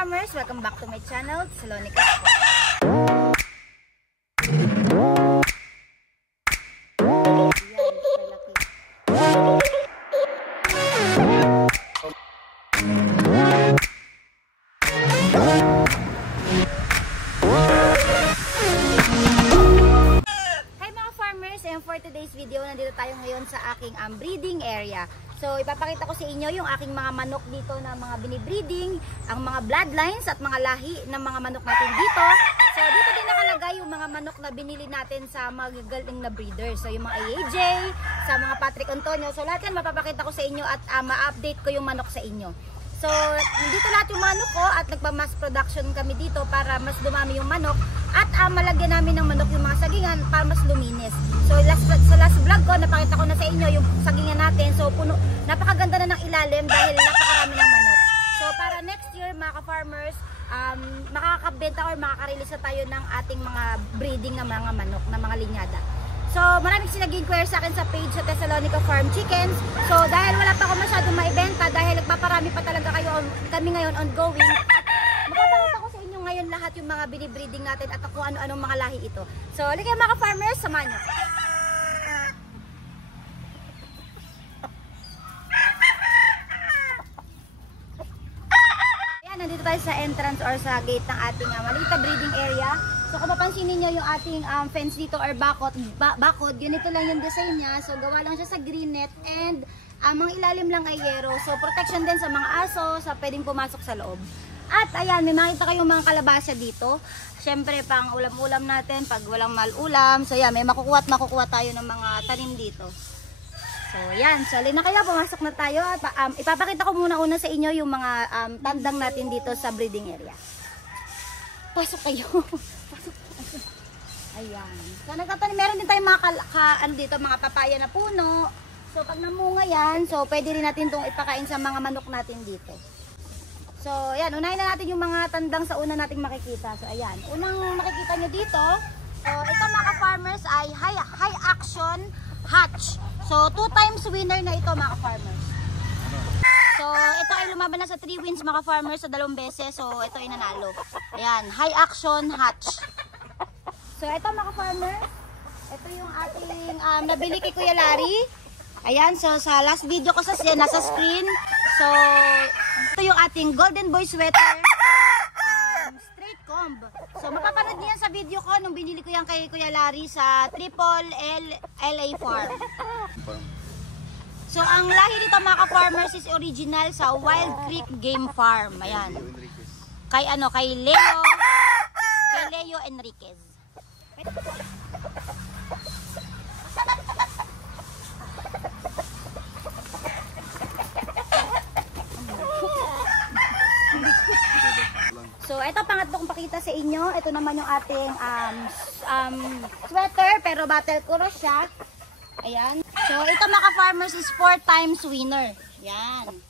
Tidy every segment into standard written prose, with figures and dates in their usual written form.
farmers! Welcome back to my channel, Salonica. For today's video, nandito tayo ngayon sa aking breeding area. So, ipapakita ko sa inyo yung aking mga manok dito na mga binibreeding, ang mga bloodlines at mga lahi ng mga manok natin dito. So, dito din nakalagay yung mga manok na binili natin sa mga galing na breeders. So, yung mga AJ, sa mga Patrick Antonio. So, lahat yan mapapakita ko sa inyo at ma-update ko yung manok sa inyo. So, dito lahat yung manok ko at nagpa-mass production kami dito para mas dumami yung manok at malagyan namin ng manok yung mga sagingan para mas luminis. So, sa last vlog ko, napakita ko na sa inyo yung sagingan natin. So, napakaganda na ng ilalim dahil napakarami ng manok. So, para next year, mga ka-farmers, makakabenta or makakarelease na tayo ng ating mga breeding ng mga manok, na mga linyada. So, maraming sinag-inquire sa akin sa page sa Thessalonica Farm Chickens. So, dahil wala pa ako masyadong maibenta, dahil nagpaparami pa talaga kami ngayon ongoing. At magpapakita ko sa inyo ngayon lahat yung mga binibreeding natin at kung ano-anong mga lahi ito. So, ligay mga farmers, samahan nyo. Ayan, nandito tayo sa entrance or sa gate ng ating maliit na breeding area. So kung mapansinin nyo yung ating fence dito or bakod, ganito lang yung design niya. So gawa lang siya sa green net and mga ilalim lang ay yero. So protection din sa mga aso, sa pwedeng pumasok sa loob. At ayan, may makita kayong mga kalabasa dito. Siyempre pang ulam-ulam natin pag walang malulam. So yan, may makukuha tayo ng mga tanim dito. So yan, so alin na kayo, pumasok na tayo. At ipapakita ko muna sa inyo yung mga tandang natin dito sa breeding area. Pasok kayo. Ayan. So nagtatanim, meron din tayong mga dito, mga papaya na puno. So pag namunga yan, so pwede rin natin itong ipakain sa mga manok natin dito. So ayan, unahin na natin yung mga tandang sa una nating makikita. So ayan, unang makikita nyo dito, so ito mga farmers ay high action hatch. So 2 times winner na ito mga farmers. So, ito ay lumaban na sa 3 wins mga farmers sa 2 beses. So, ito ay nanalo. Ayan, high action hatch. So, ito mga farmers, ito yung ating nabili kay Kuya Larry. Ayan, so sa last video ko nasa screen. So, ito yung ating Golden Boy sweater. Straight comb. So, mapapanood niyo yan sa video ko nung binili ko yan kay Kuya Larry sa Triple L LA Farm. So, ang lahi nito mga ka-farmers is original sa Wild Creek Game Farm. Ayan. Kay Leo Enriquez. So, ito pangatlo kong pakita sa inyo. Ito naman yung ating sweater, pero battle cross siya. Ayan. So, ito mga farmers is 4 times winner. Yan.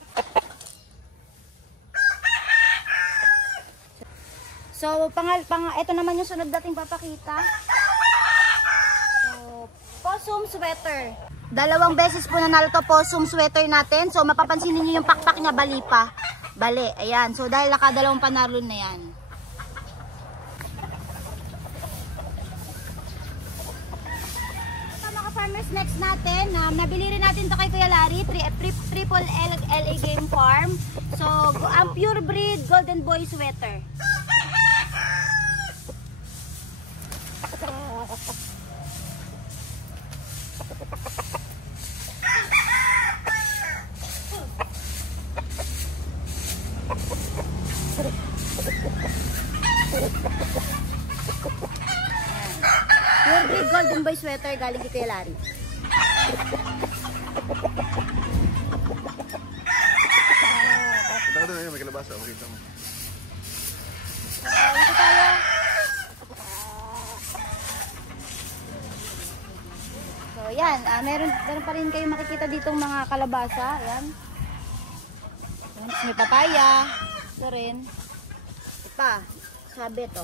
So, ito naman yung sunod nating papakita. So, possum sweater. 2 beses po nanalo to possum sweater natin. So, mapapansin niyo yung pakpak niya bali pa. Bali. Ayan. So, dahil nakadalawang panalo na yan. Farmers, next natin, nabili rin natin ito kay Kuya Larry, Triple L LA Game Farm. So, ang pure breed Golden Boy sweater. Pure breed Golden Boy sweater galing kay Kuya Larry. Punta ka doon, may kalabasa, makita mo. Dito tayo. So yan, meron pa rin kayo makikita ditong mga kalabasa. Ayan. May papaya. Ito rin. Pa, sabi to.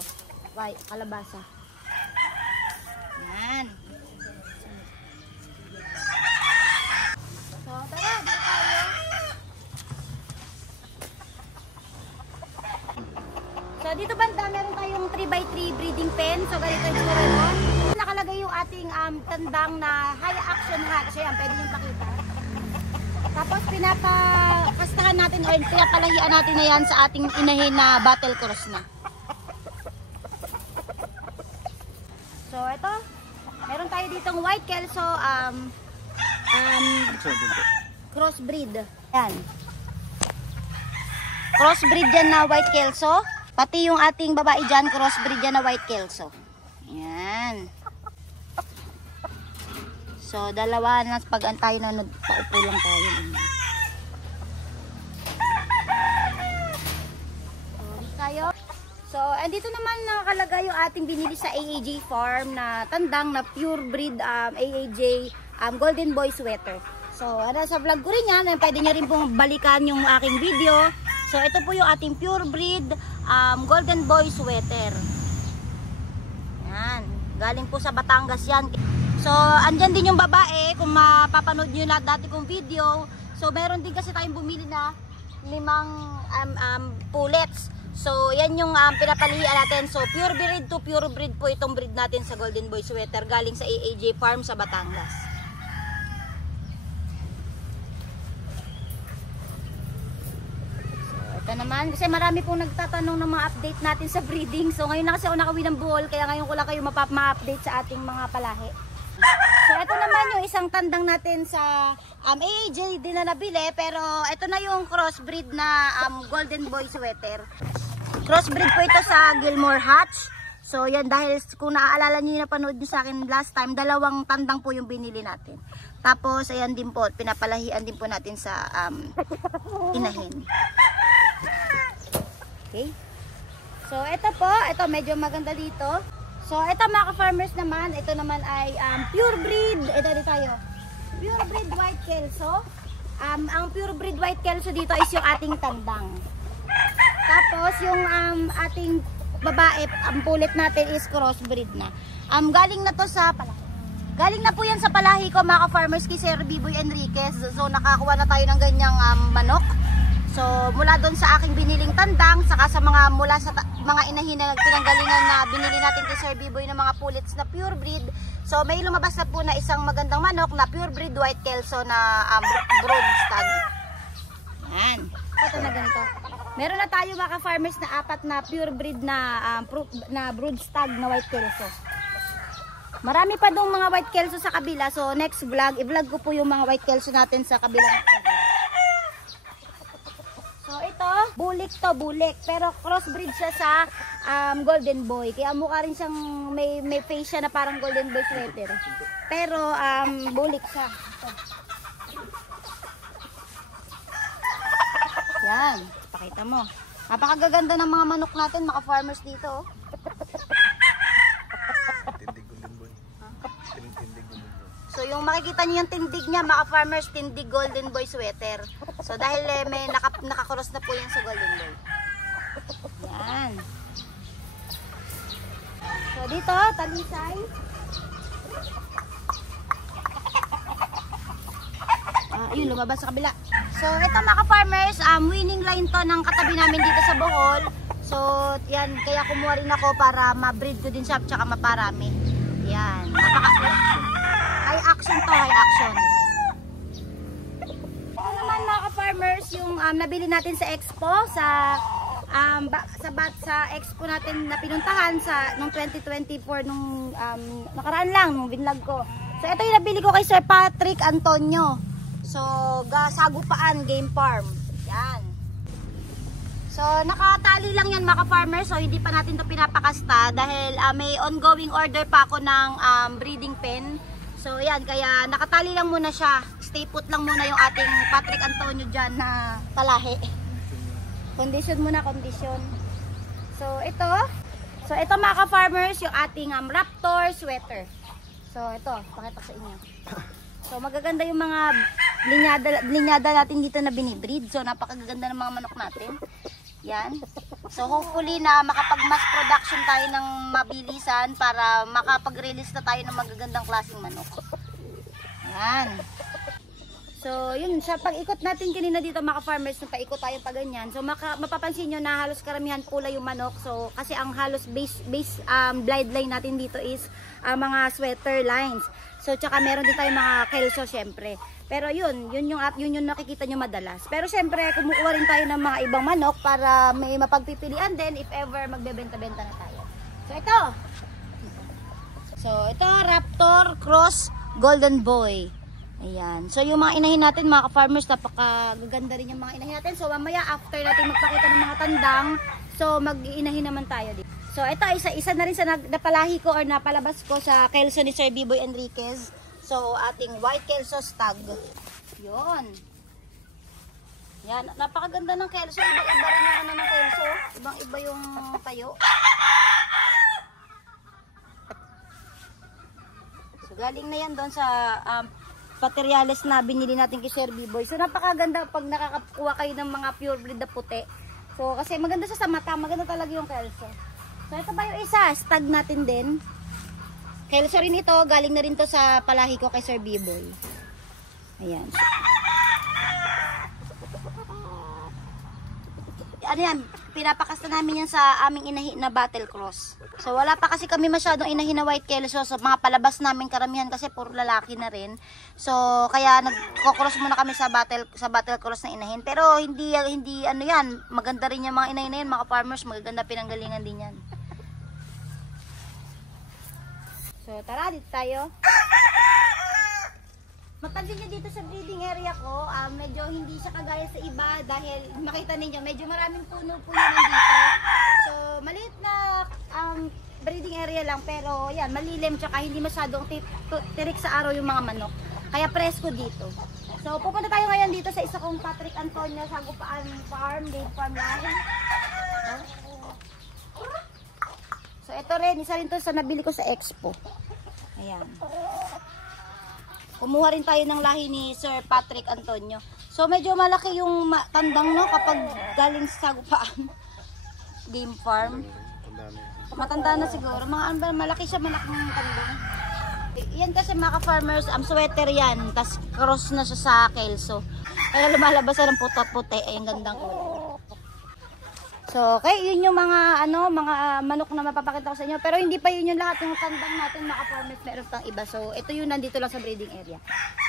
Kalabasa. Yan. So, tara, dito tayo. So dito banda meron tayong 3x3 breeding pen. So ganito yung tsura no. Nakalagay yung ating tandang na high action hatch. Ayan, pwede nyo pakita. Tapos pinapakastahan natin or pinapalahian natin na yan sa ating inahin na battle cross na. So ito, meron tayo ditong white kelso crossbreed. Yan. Crossbreed yan na white kelso. Pati yung ating babae dyan, crossbreed yan na white kelso. Yan. So, dalawa na pag-antay na paupo lang tayo. So, andito naman nakalagay yung ating binili sa AAJ Farm na tandang na pure breed AAJ Golden Boy sweater. So, sa vlog ko rin yan, pwede nyo rin pong balikan yung aking video. So, ito po yung ating pure breed Golden Boy sweater. Yan. Galing po sa Batangas yan. So, andyan din yung babae, kung mapapanood nyo lahat dati kong video. So, meron din kasi tayong bumili na 5 pullets. So, yan yung pinapalihan natin. So, pure breed po itong breed natin sa Golden Boy sweater. Galing sa AAJ Farm sa Batangas. So, ito naman. Kasi marami pong nagtatanong ng mga update natin sa breeding. So, ngayon na kasi ako nakawin ng buhol. Kaya ngayon ko lang kayo ma-update sa ating mga palahi. So, ito naman yung isang tandang natin sa AAJ din na nabili. Pero, ito na yung crossbreed na Golden Boy sweater. Crossbreed po ito sa Gilmore Hatch. So, yan dahil kung naaalala niyo na panood niyo sa akin last time, 2 tandang po yung binili natin. Tapos, ayan din po, pinapalahian din po natin sa inahin. Okay. So, ito po, ito medyo maganda dito. So, ito mga ka-farmers naman, ito naman ay pure breed. Ito dito tayo. Pure breed white kelso. Ang pure breed white kelso dito is yung ating tandang. Tapos, yung ating babae, ang pulit natin is crossbreed na. Galing na to sa palahi. Galing na po yan sa palahi ko mga ka-farmers kay Sir Biboy Enriquez. So, nakakuha na tayo ng ganyang manok. So, mula doon sa aking biniling tandang, saka sa mula sa mga inahin na pinanggalingan na binili natin kay Sir Biboy ng mga pullets na pure breed. So, may lumabas na po na isang magandang manok na pure breed white kelso na brood stag. Yan. Ito na ganito. Meron na tayo mga farmers na 4 na pure breed na brood stag na white kelso. Marami pa dong mga white kelso sa kabila. So, next vlog, i-vlog ko po yung mga white kelso natin sa kabila. So ito, bulik to, bulik. Pero crossbreed siya sa Golden Boy. Kaya mukha rin siyang may face siya na parang Golden Boy sweater. Pero bulik siya. Ito. Yan, pakita mo. Napakagaganda ng mga manok natin, mga farmers dito. Oh. So yung makikita niyo yung tindig niya, mga farmers, tindig Golden Boy sweater. So dahil may nakakross na po yan sa Golden Boy. Yan. So dito, talisay. Ayun, lumabas sa kabila. So ito mga farmers, winning line to ng katabi namin dito sa Bohol. So yan, kaya kumuha rin ako para ma-breed ko din siya at saka maparami. Yan. High action to, high action. Ito naman mga ka-farmers, yung nabili natin sa Expo, sa Expo natin na pinuntahan noong 2024, nung nakaraan lang, nung binlog ko. So ito yung nabili ko kay Sir Patrick Antonio. So, Sagupaan Game Farm. Yan. So, nakatali lang yan mga ka-farmers. So, hindi pa natin ito pinapakasta dahil may ongoing order pa ako ng breeding pen. So yan, kaya nakatali lang muna siya. Stay put lang muna yung ating Patrick Antonio dyan na palahi. Condition muna, condition. So ito mga ka-farmers, yung ating Raptor sweater. So ito, pakita ko sa inyo. So magaganda yung mga linyada natin dito na binibreed. So napakaganda ng mga manok natin. Yan. So hopefully na makapag-mass production tayo ng mabilisan para makapag-release na tayo ng magagandang klaseng manok. Yan. So So, yun, sa pag-ikot natin kanina dito mga farmers, nung paikot tayo pa ganyan. So, mapapansin nyo na halos karamihan pula yung manok. So, kasi ang halos base blind line natin dito is mga sweater lines. So, tsaka meron din tayo mga kelso syempre. Pero yun yung nakikita nyo madalas. Pero syempre, kumukuha rin tayo ng mga ibang manok para may mapagpipilian din if ever magbebenta-benta na tayo. So, ito Raptor Cross Golden Boy. Ayan. So, yung mga inahin natin, mga ka-farmers, napakaganda rin yung mga inahin natin. So, mamaya, after natin magpakita ng mga tandang, so, mag-inahin naman tayo dito. So, ito, isa na rin sa napalahi ko or napalabas ko sa kelso ni Sir Biboy Enriquez. So, ating white kelso stag. Yun. Yan. Napakaganda ng kelso. Iba-iba rin yung ano ng kelso. Ibang-iba yung tayo. So, galing na yan doon sa materials na binili natin kay Sir Biboy. So, napakaganda pag nakakakuha kayo ng mga pure breed na puti. So, kasi maganda siya sa mata. Maganda talaga yung kelso. So, ito pa yung isa. Stag natin din. Kelso rin ito. Galing na rin to sa palahi ko kay Sir Biboy. Ayan. Ano yan? Pinapakasta namin yan sa aming inahi na battle cross. So, wala pa kasi kami masyadong inahi na white kelso. So, mga palabas namin karamihan kasi puro lalaki na rin. So, kaya nagko-cross muna kami sa battle cross na inahin. Pero, hindi ano yan. Maganda rin yung mga inahin na yan, mga farmers. Magaganda pinanggalingan din yan. So, tara, dito tayo. Mapansin nyo dito sa breeding area ko, medyo hindi siya kagaya sa iba dahil makita ninyo, medyo maraming puno nandito. So, maliit na breeding area lang pero yan, malilim tsaka hindi masyadong tirik sa araw yung mga manok. Kaya presko dito. So, pupunta tayo ngayon dito sa isa kong Patrick Antonio Sagupaan Farm, Date Farm line. So, ito rin, isa rin to sa nabili ko sa Expo. Ayan. Kumuha rin tayo ng lahi ni Sir Patrick Antonio. So, medyo malaki yung tandang, no, kapag galing sa Sagupaan Game Farm. Matanda na siguro. Malaki siya, malaking tandang. Yan kasi mga farmers, sweater yan. Tapos cross na siya sa kelso. Kaya lumalabas ng putot-puti. Ay, ang gandang kulay. So, okay, yun yung mga mga manok na mapapakita ko sa inyo. Pero hindi pa yun yung lahat ng tandang natin, mga farmers, meron pang iba. So, ito yung nandito lang sa breeding area.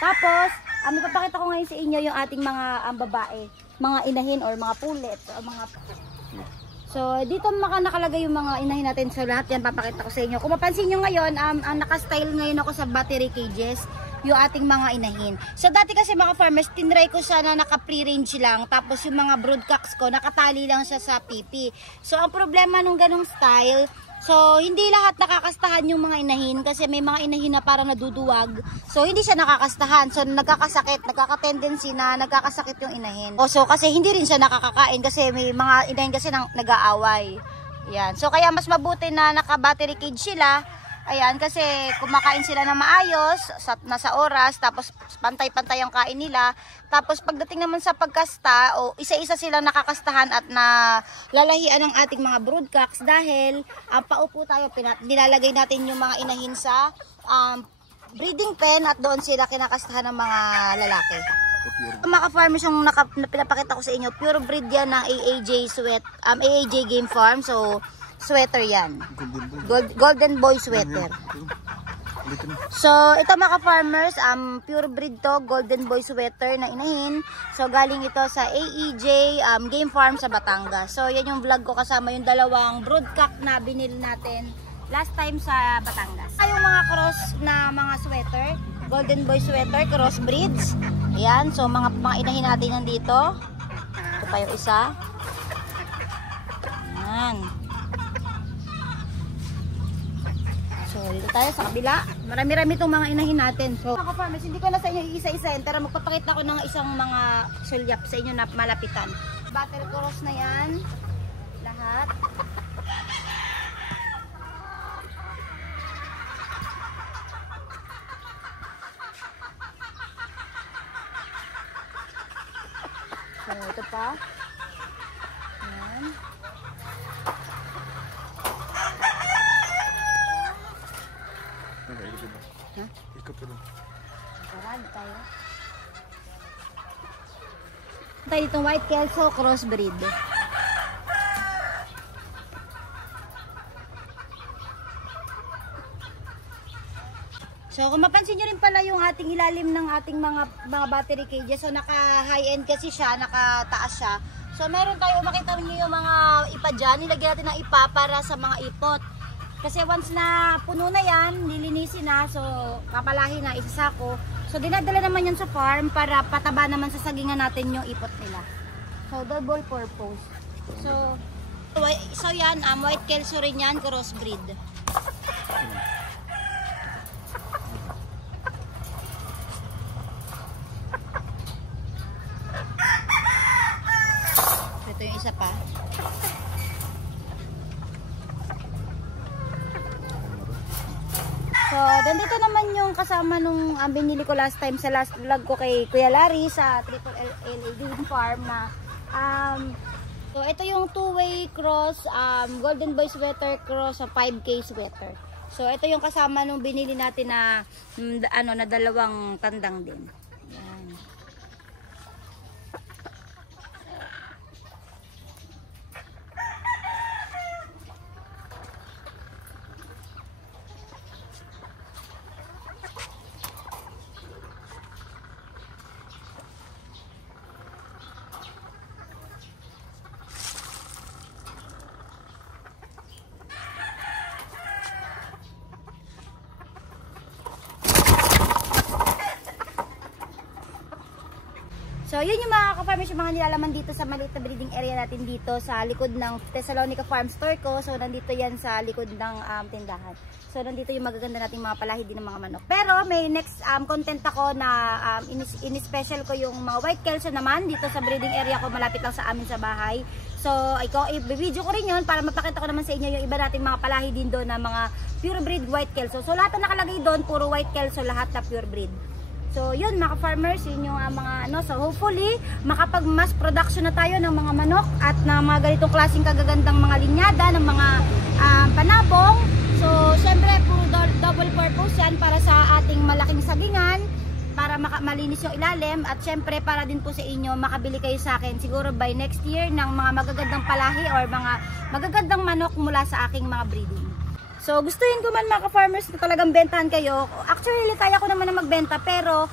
Tapos, mapapakita ko ngayon sa inyo yung ating mga babae, mga inahin or mga pulet or mga... So, dito nakalagay yung mga inahin natin. So, lahat yan papakita ko sa inyo. Kung mapansin nyo ngayon, naka-style ngayon ako sa battery cages, yung ating mga inahin. So, dati kasi mga farmers, tinry ko siya na naka-pre-range lang. Tapos, yung mga broodcocks ko, nakatali lang siya sa pipi. So, ang problema nung ganong style, so, hindi lahat nakakastahan yung mga inahin kasi may mga inahin na parang naduduwag. So, hindi siya nakakastahan. So, nagkaka-tendency na nagkakasakit yung inahin. So, kasi hindi rin siya nakakakain kasi may mga inahin kasi nag-aaway. Yan. So, kaya mas mabuti na naka-battery cage sila. Ayan, kasi kumakain sila na maayos, nasa oras, tapos pantay-pantay ang kain nila. Tapos pagdating naman sa pagkasta, isa-isa silang nakakastahan at nalalahian ng ating mga broodcocks dahil paupo tayo, nilalagay natin yung mga inahin sa breeding pen at doon sila kinakastahan ng mga lalaki. Mga farmers yung pinapakita ko sa inyo, pure breed yan ng AAJ Game Farm. So, sweater yan. Golden Boy sweater. So, ito mga farmers, pure breed to, Golden Boy sweater na inahin. So, galing ito sa AEJ Game Farm sa Batangas. So, yan yung vlog ko kasama yung dalawang broodcock na binili natin last time sa Batangas. Ay, yung mga cross na mga sweater, Golden Boy sweater, cross breeds. Ayan, so mga inahin natin nandito. Ito pa yung isa. Ayan. So, dito tayo sa kabila. Marami-rami itong mga inahin natin. So, mga farmers, hindi ko na sa inyo isa-isahin. Pero magpapakita ko ng isang mga sulyap sa inyo na malapitan. Battle cross na yan. Lahat. So, ito pa. Ayan. Ha? Ikot ka lang. Marami tayo. Tayo ditong White Kelso crossbreed. So kung mapansin nyo rin pala yung ating ilalim ng ating mga battery cages. So naka high end kasi siya, nakataas siya. So meron tayo, makita nyo yung mga ipa dyan. Nilagyan natin ng ipa para sa mga ipot. Kasi once na puno na yan, nilinisin na. So papalahin na, isasako. So dinadala naman yan sa farm para pataba naman sa sagingan natin yung ipot nila. So double purpose. So yan, White Kelso rin yan, crossbreed. Ito yung isa pa. So, dito naman yung kasama nung binili ko last time sa last vlog ko kay Kuya Larry sa Triple LA Farm na so, ito yung two-way cross Golden Boy sweater cross sa 5K sweater. So, ito yung kasama nung binili natin na na dalawang tandang din. Yan. So, yun yung mga ka-farmers, yung mga nilalaman dito sa maliit na breeding area natin dito sa likod ng Thessalonica Farm Store ko. So, nandito yan sa likod ng tindahan. So, nandito yung magaganda nating mga palahi din ng mga manok. Pero, may next content ako na in-special ko yung mga White Kelso naman dito sa breeding area ko, malapit lang sa amin sa bahay. So, i-video ko rin yun para mapakita ko naman sa inyo yung iba nating mga palahi din doon na mga pure breed White Kelso. So, lahat na nakalagay doon, puro White Kelso, lahat na pure breed. So, yun mga farmers, yun yung mga so hopefully, makapag-mass production na tayo ng mga manok at ng mga ganitong klaseng kagagandang mga linyada, ng mga panabong. So, syempre, puro double purpose yan para sa ating malaking sagingan, para malinis yung ilalim, at syempre, para din po sa inyo, makabili kayo sa akin siguro by next year ng mga magagandang palahi or mga magagandang manok mula sa aking mga breeding. So, gustuhin ko man mga ka-farmers na talagang bentahan kayo. Actually, kaya ko naman na magbenta, pero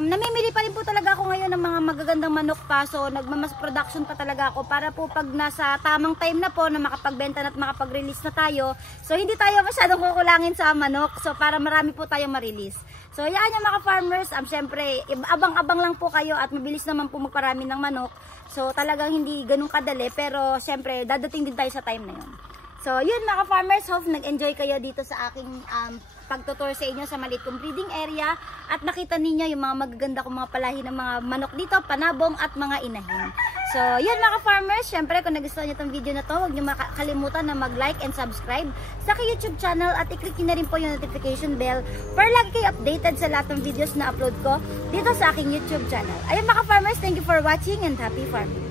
namimili pa rin po talaga ako ngayon ng mga magagandang manok pa. So, nagmamas production pa talaga ako para po pag nasa tamang time na po na makapagbenta na at makapag-release na tayo. So, hindi tayo masyadong kukulangin sa manok. So, para marami po tayong ma-release. So, yan yung mga farmers. Syempre, abang-abang lang po kayo at mabilis naman po magparami ng manok. So, talagang hindi ganun kadali. Pero, syempre, dadating din tayo sa time na yun. So, yun mga farmers, hope nag-enjoy kayo dito sa aking pagtutur sa inyo sa maliit kong breeding area at nakita ninyo yung mga magaganda kong mga palahi ng mga manok dito, panabong at mga inahin. So, yun mga farmers, syempre kung nagustuhan nyo itong video na to, huwag nyo makalimutan na mag-like and subscribe sa aking YouTube channel at i-click nyo na rin po yung notification bell para lagi kayo updated sa lahat ng videos na upload ko dito sa aking YouTube channel. Ayun mga farmers, thank you for watching and happy farming!